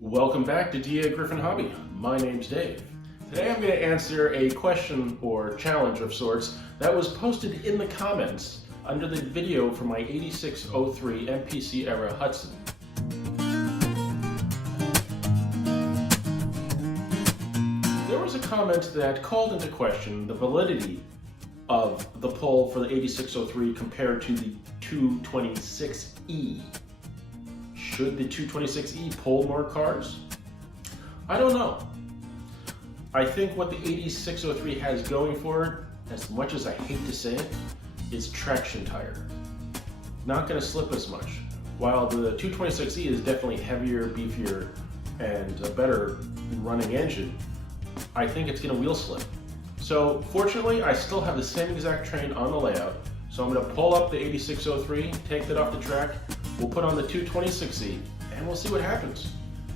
Welcome back to Dagryffyn Hobby. My name's Dave. Today I'm going to answer a question or challenge of sorts that was posted in the comments under the video for my 8603 MPC Era Hudson. There was a comment that called into question the validity of the pull for the 8603 compared to the 226E. Should the 226E pull more cars? I don't know. I think what the 8603 has going for it, as much as I hate to say it, is traction tire. Not going to slip as much. While the 226E is definitely heavier, beefier, and a better running engine, I think it's going to wheel slip. So fortunately, I still have the same exact train on the layout. So I'm going to pull up the 8603, take that off the track, we'll put on the 226E, and we'll see what happens.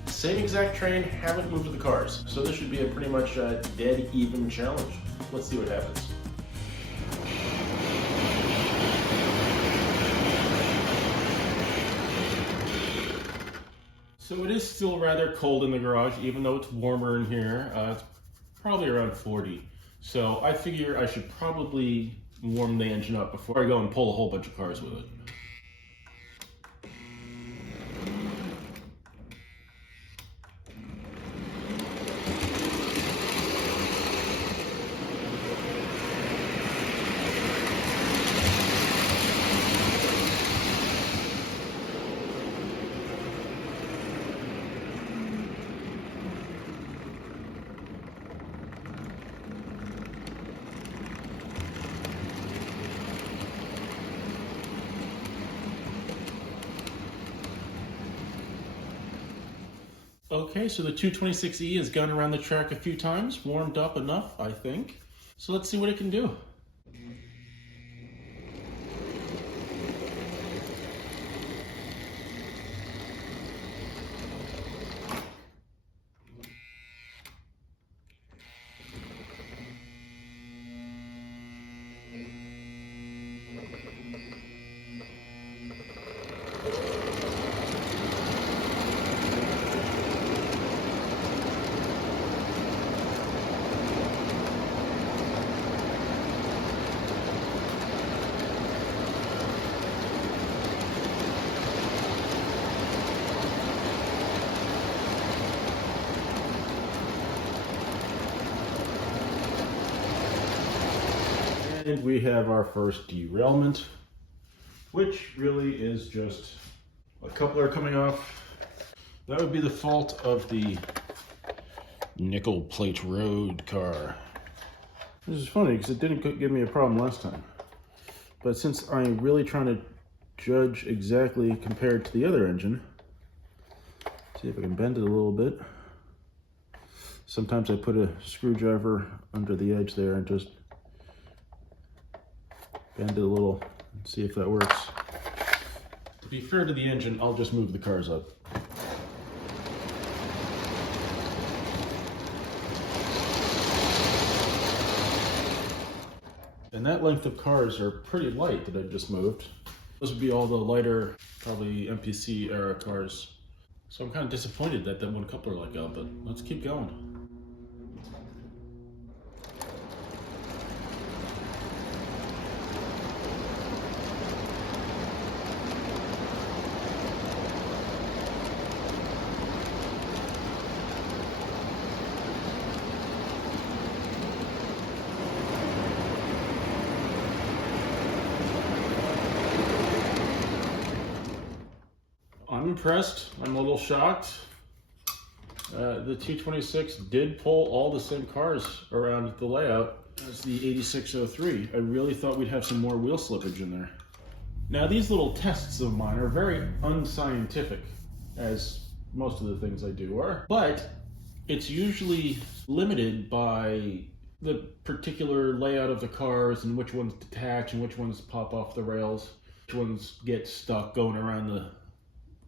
Same exact train, haven't moved the cars. So this should be a pretty much dead even challenge. Let's see what happens. So it is still rather cold in the garage, even though it's warmer in here. It's probably around 40. So I figure I should probably warm the engine up before I go and pull a whole bunch of cars with it. Okay, so the 226E has gone around the track a few times, warmed up enough, I think. So let's see what it can do. And we have our first derailment, which really is just a coupler coming off. That would be the fault of the nickel plate road car. This is funny because it didn't give me a problem last time. But since I'm really trying to judge exactly compared to the other engine, see if I can bend it a little bit. Sometimes I put a screwdriver under the edge there and just bend it a little and see if that works. To be fair to the engine, I'll just move the cars up. And that length of cars are pretty light that I just moved. Those would be all the lighter, probably MPC Era cars. So I'm kind of disappointed that one coupler let go, but let's keep going. I'm impressed. I'm a little shocked. The 226 did pull all the same cars around the layout as the 8603. I really thought we'd have some more wheel slippage in there. Now these little tests of mine are very unscientific, as most of the things I do are, but it's usually limited by the particular layout of the cars and which ones detach and which ones pop off the rails, which ones get stuck going around the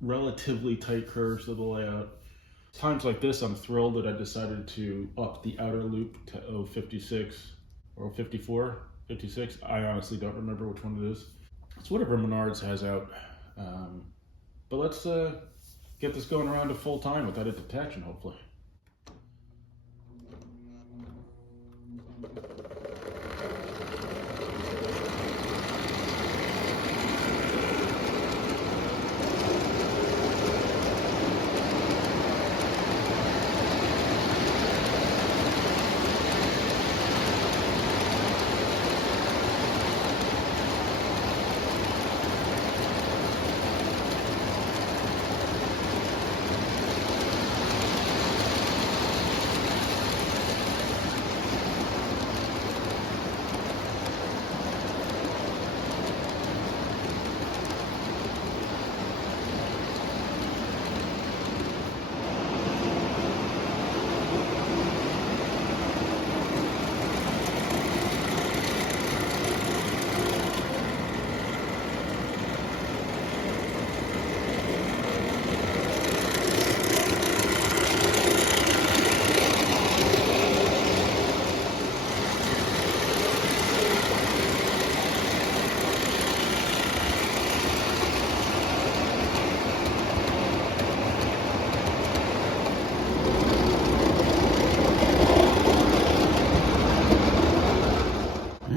relatively tight curves of the layout. Times like this, I'm thrilled that I decided to up the outer loop to 056 or 54, 56. I honestly don't remember which one it is. It's whatever Menards has out. But let's get get this going around to full time without it detaching, hopefully.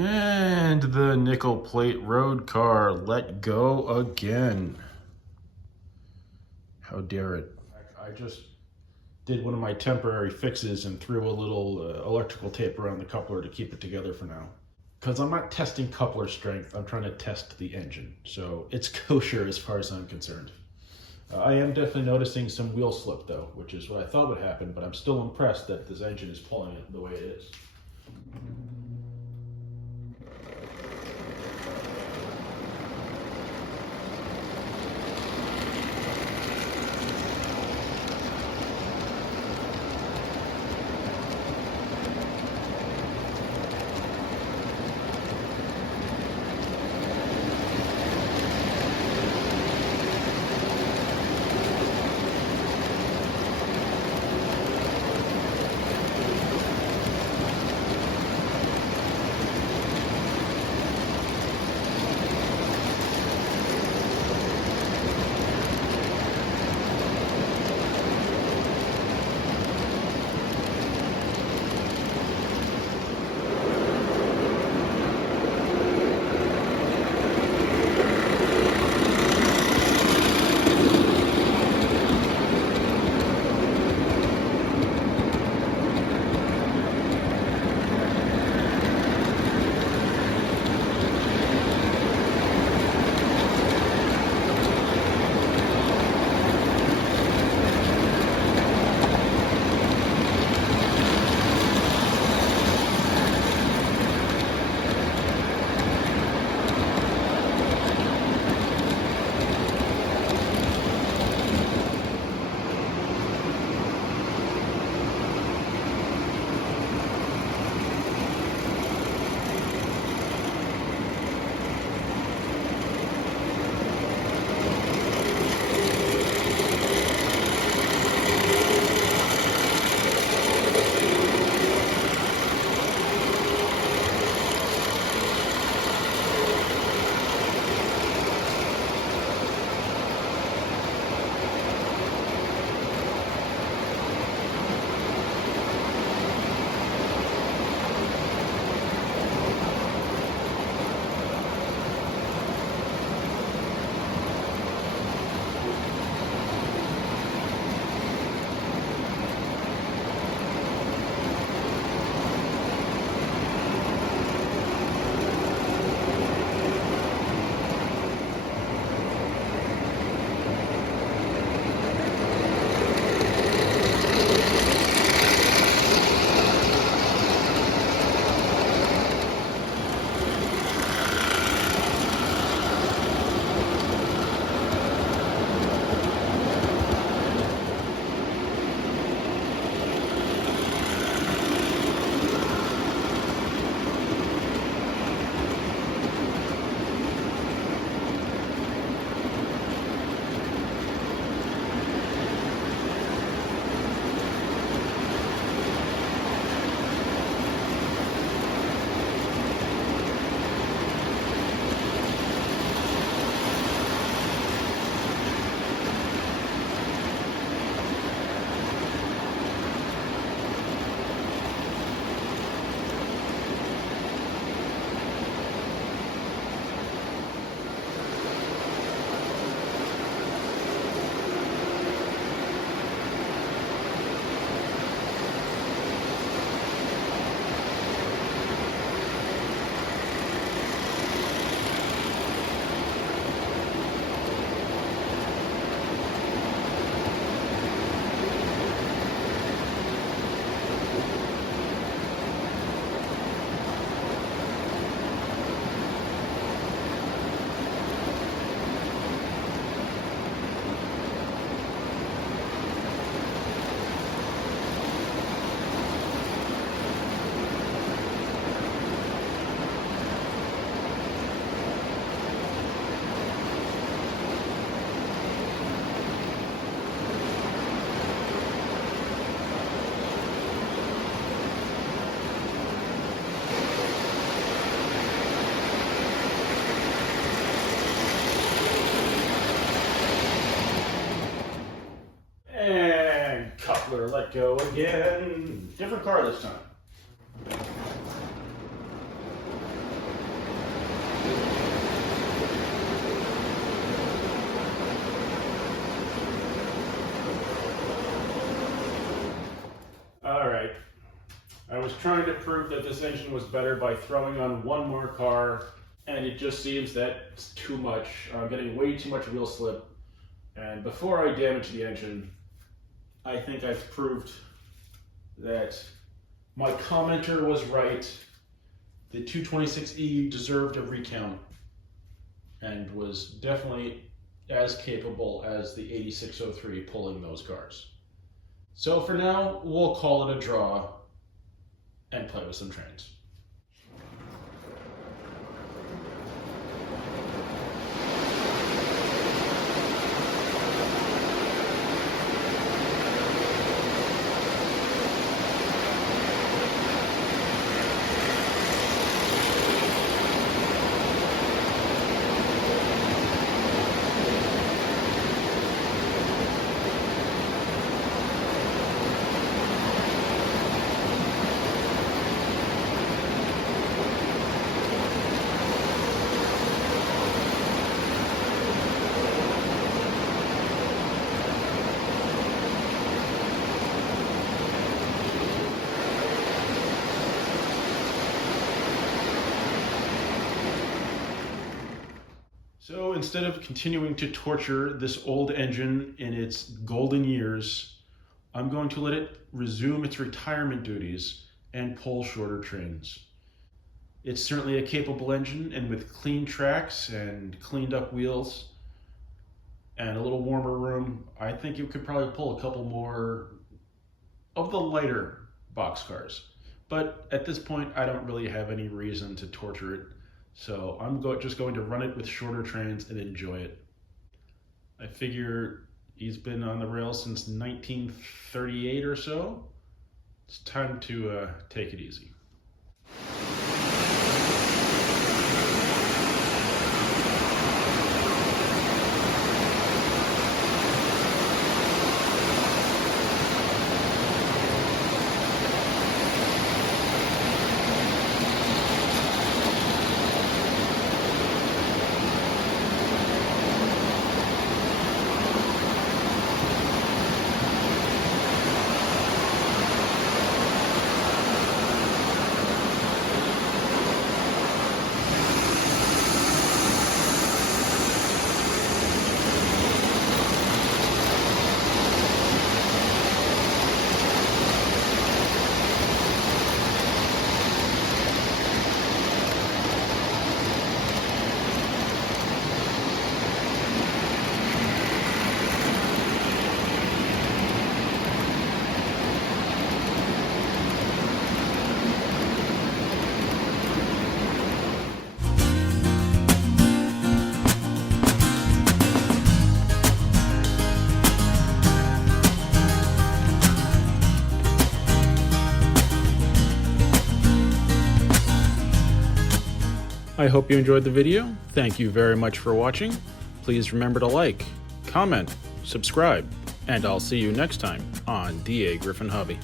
And the nickel plate road car let go again. How dare it. I just did one of my temporary fixes and threw a little electrical tape around the coupler to keep it together for now. Because I'm not testing coupler strength, I'm trying to test the engine. So it's kosher as far as I'm concerned. I am definitely noticing some wheel slip though, which is what I thought would happen, but I'm still impressed that this engine is pulling it the way it is. muffler let go again. Different car this time. Alright, I was trying to prove that this engine was better by throwing on one more car, and it just seems that it's too much. I'm getting way too much wheel slip, and before I damage the engine, I think I've proved that my commenter was right. The 226E deserved a recount and was definitely as capable as the 8603 pulling those cars. So for now, we'll call it a draw and play with some trains. So instead of continuing to torture this old engine in its golden years, I'm going to let it resume its retirement duties and pull shorter trains. It's certainly a capable engine, and with clean tracks and cleaned up wheels and a little warmer room, I think it could probably pull a couple more of the lighter boxcars. But at this point, I don't really have any reason to torture it. So I'm just going to run it with shorter trains and enjoy it. I figure he's been on the rails since 1938 or so. It's time to take it easy. I hope you enjoyed the video. Thank you very much for watching. Please remember to like, comment, subscribe, and I'll see you next time on Dagryffyn Hobby.